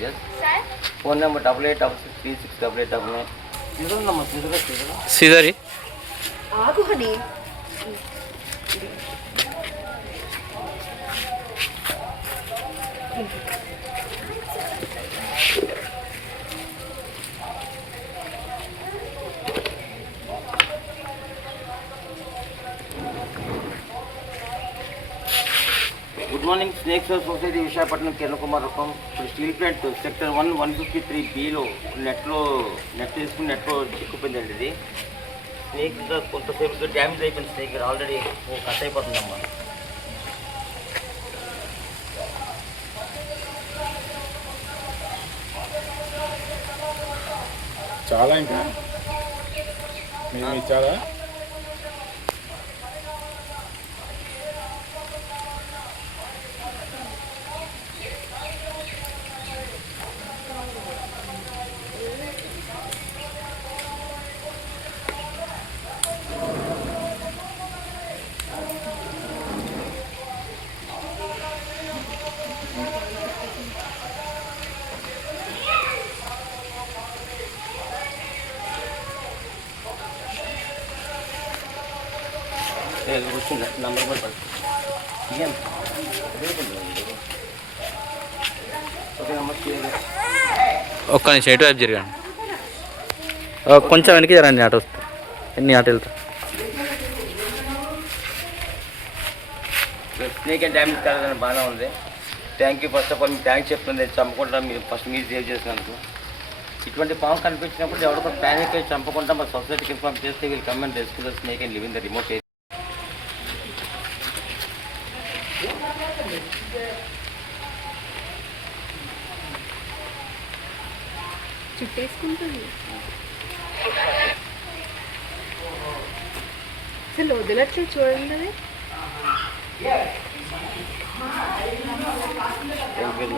Yes. Phone number 8866368899. Serial number serial. సీదరి ఆగు honey. Good morning, Snake Society Visakhapatnam Kirankumar రకం. ఇప్పుడు స్టీల్ ప్లాంట్ సెక్టర్ 153Bలో నెట్ తీసుకుని నెట్లో చిక్కుపోయిందండి. ఇది స్నేక్ కొంతసేపు డ్యామేజ్ అయిపోయింది. స్నేక్ ఆల్రెడీ కట్ అయిపోతుందమ్మా. చాలా ఇంకా చాలా వచ్చింది నంబర్ కూడా ఏం ఓకే నమస్తే. ఒక్క నిమిషం ఎటు వైపు జరగండి. కొంచెం వెనక్కి జరండి. ఆటో వస్తే ఎన్ని ఆటో వెళ్తా. స్నేక్ అండ్ డ్యామేజ్ కాలేదని బాగానే ఉంది. Thank you. First of all మీకు థ్యాంక్స్ చెప్తుంది. చంపకుండా మీరు ఫస్ట్ మీరు సేవ్ చేసినందుకు. ఇటువంటి పాము కనిపించినప్పుడు ఎవరికో ప్యానిక్ అయి చంపకుండా మా సొసైటీకి ఇన్ఫార్మ్ చేస్తే వీళ్ళు comment rescue snake and live in the remote area. చుట్టేసుకుంటుంది అసలు వదలట్లేదు చూడండి అది. Thank you.